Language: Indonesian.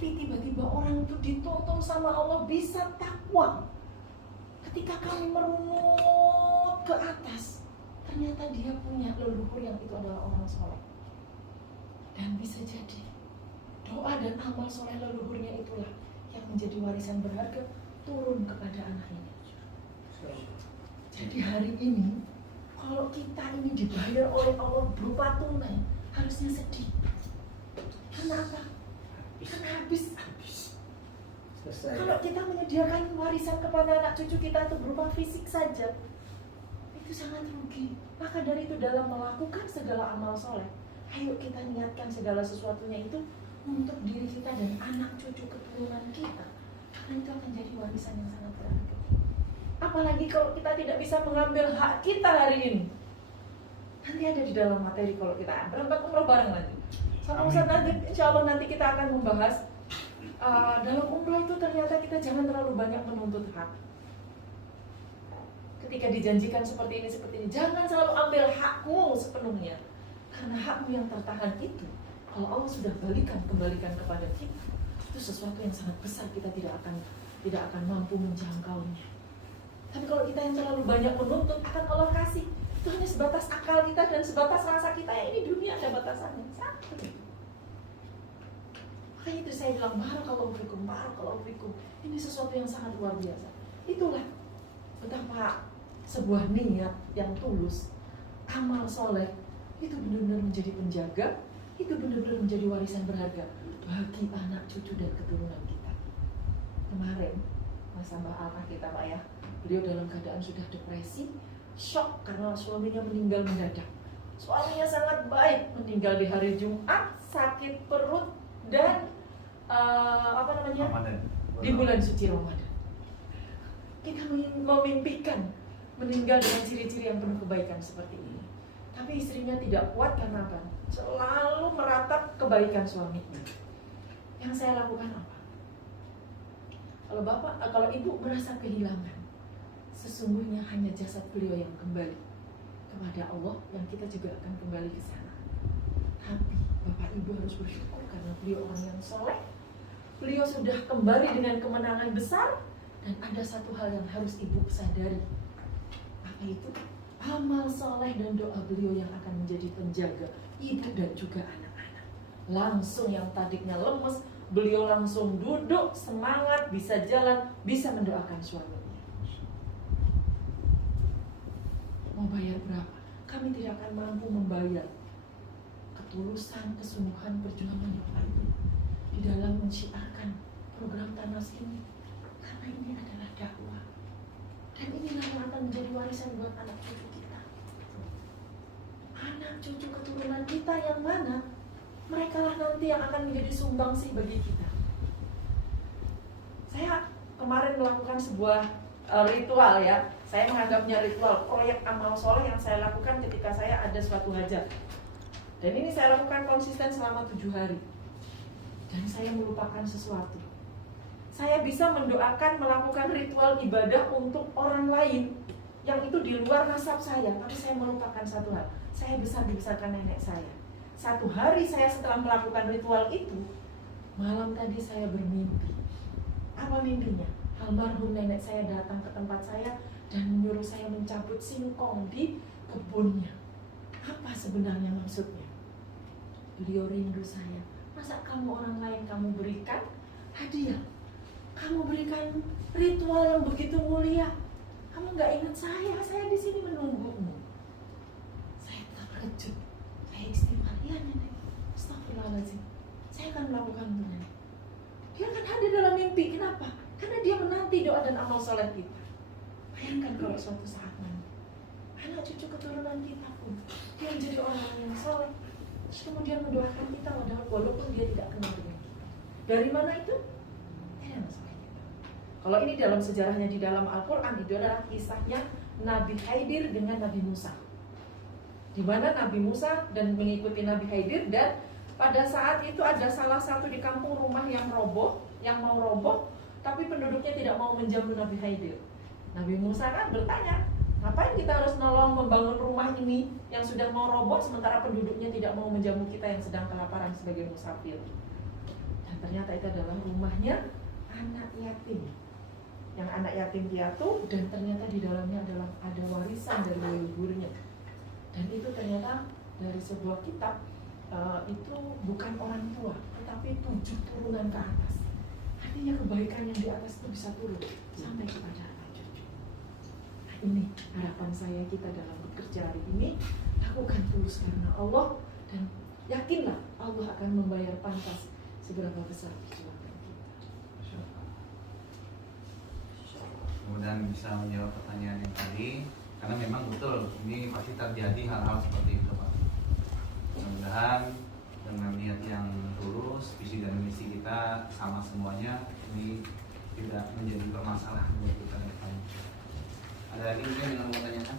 Tapi tiba-tiba orang itu dituntun sama Allah bisa takwa. Ketika kami merunut ke atas, ternyata dia punya leluhur yang itu adalah orang soleh. Dan bisa jadi doa dan amal soleh leluhurnya itulah yang menjadi warisan berharga turun kepada anaknya. Jadi hari ini kalau kita ini dibayar oleh Allah berupa tunai, harusnya sedih. Kenapa? Karena habis. Kalau kita menyediakan warisan kepada anak cucu kita itu berupa fisik saja, itu sangat rugi. Maka dari itu dalam melakukan segala amal soleh, ayo kita niatkan segala sesuatunya itu untuk diri kita dan anak cucu keturunan kita. Karena itu akan jadi warisan yang sangat berharga. Apalagi kalau kita tidak bisa mengambil hak kita hari ini. Nanti ada di dalam materi kalau kita berangkat umroh bareng nanti. Sama Ustaz nanti, insya Allah nanti kita akan membahas dalam umroh itu ternyata kita jangan terlalu banyak menuntut hak. Ketika dijanjikan seperti ini, jangan selalu ambil hakmu sepenuhnya. Karena hakmu yang tertahan itu, kalau Allah sudah kembalikan kepada kita, itu sesuatu yang sangat besar, kita tidak akan mampu menjangkaunya. Tapi kalau kita yang terlalu banyak menuntut, akan Allah kasih. Itu hanya sebatas akal kita dan sebatas rasa kita. Ya ini dunia ada batasannya. Satu. Makanya itu saya bilang, barakallahu fikum. Ini sesuatu yang sangat luar biasa. Itulah betapa sebuah niat yang tulus, amal soleh, itu benar-benar menjadi penjaga, itu benar-benar menjadi warisan berharga bagi anak cucu dan keturunan kita. Kemarin masa Mbak Alma kita Pak ya, beliau dalam keadaan sudah depresi, shock karena suaminya meninggal mendadak. Suaminya sangat baik, meninggal di hari Jumat, sakit perut dan di bulan suci Ramadan. Kita memimpikan meninggal dengan ciri-ciri yang penuh kebaikan seperti ini. Tapi istrinya tidak kuat karena apa? Selalu meratap kebaikan suaminya. Yang saya lakukan apa? Kalau ibu merasa kehilangan, sesungguhnya hanya jasad beliau yang kembali kepada Allah, yang kita juga akan kembali ke sana. Tapi bapak ibu harus bersyukur karena beliau orang yang soleh. Beliau sudah kembali dengan kemenangan besar. Dan ada satu hal yang harus ibu sadari. Apa itu? Amal soleh dan doa beliau yang akan menjadi penjaga ibu dan juga anak-anak. Langsung yang tadinya lemes, beliau langsung duduk, semangat, bisa jalan, bisa mendoakan suaminya. Mau bayar berapa? Kami tidak akan mampu membayar ketulusan, kesungguhan, perjuangan Bapak Ibu di dalam menciarkan program Tanas ini. Karena ini adalah dakwah. Dan inilah yang akan menjadi warisan buat anak cucu kita. Anak cucu keturunan kita yang mana? Mereka lah nanti yang akan menjadi sumbangsih bagi kita. Saya kemarin melakukan sebuah ritual ya. Saya menganggapnya ritual, proyek amal soleh yang saya lakukan ketika saya ada suatu hajat. Dan ini saya lakukan konsisten selama 7 hari. Dan saya melupakan sesuatu. Saya bisa mendoakan, melakukan ritual ibadah untuk orang lain yang itu di luar nasab saya, tapi saya melupakan satu hal. Saya besar-besarkan nenek saya. Satu hari saya setelah melakukan ritual itu, malam tadi saya bermimpi. Apa mimpinya? Almarhum nenek saya datang ke tempat saya dan menyuruh saya mencabut singkong di kebunnya. Apa sebenarnya maksudnya? Beliau rindu saya. Masa kamu orang lain kamu berikan hadiah? Kamu berikan ritual yang begitu mulia. Kamu nggak ingat saya di sini menunggumu. Saya terkejut. Saya istighfar, ya nenek. Astagfirullahaladzim. Saya akan melakukan itu nenek. Dia akan hadir dalam mimpi. Kenapa? Karena dia menanti doa dan amal soleh kita. Bayangkan kalau suatu saat nanti anak cucu keturunan kita pun dia menjadi orang yang soleh, kemudian mendoakan kita walaupun dia tidak kenal dengan kita. Dari mana itu? Kalau ini dalam sejarahnya di dalam Al-Quran, itu adalah kisahnya Nabi Khidir dengan Nabi Musa. Di mana Nabi Musa dan mengikuti Nabi Khidir, dan pada saat itu ada salah satu di kampung rumah yang roboh, yang mau roboh, tapi penduduknya tidak mau menjamu Nabi Khidir. Nabi Musa kan bertanya, ngapain kita harus nolong membangun rumah ini yang sudah mau roboh, sementara penduduknya tidak mau menjamu kita yang sedang kelaparan sebagai musafir. Dan ternyata itu adalah hanya anak yatim. Yang anak yatim piatu dan ternyata di dalamnya adalah ada warisan dari leluhurnya. Dan itu ternyata dari sebuah kitab itu bukan orang tua, tetapi 7 turunan ke atas. Artinya kebaikan yang di atas itu bisa turun sampai kepada anak cucu. Nah, ini harapan saya kita dalam bekerja hari ini, lakukan tulus karena Allah dan yakinlah Allah akan membayar pantas seberapa besar perjuangan kita. Kemudian bisa menjawab pertanyaan yang tadi, karena memang betul ini pasti terjadi hal-hal seperti itu Pak. Mudah-mudahan dengan niat yang tulus, visi dan misi kita sama semuanya, ini tidak menjadi permasalahan buat kita depan. Ada lagi mungkin yang mau tanyakan?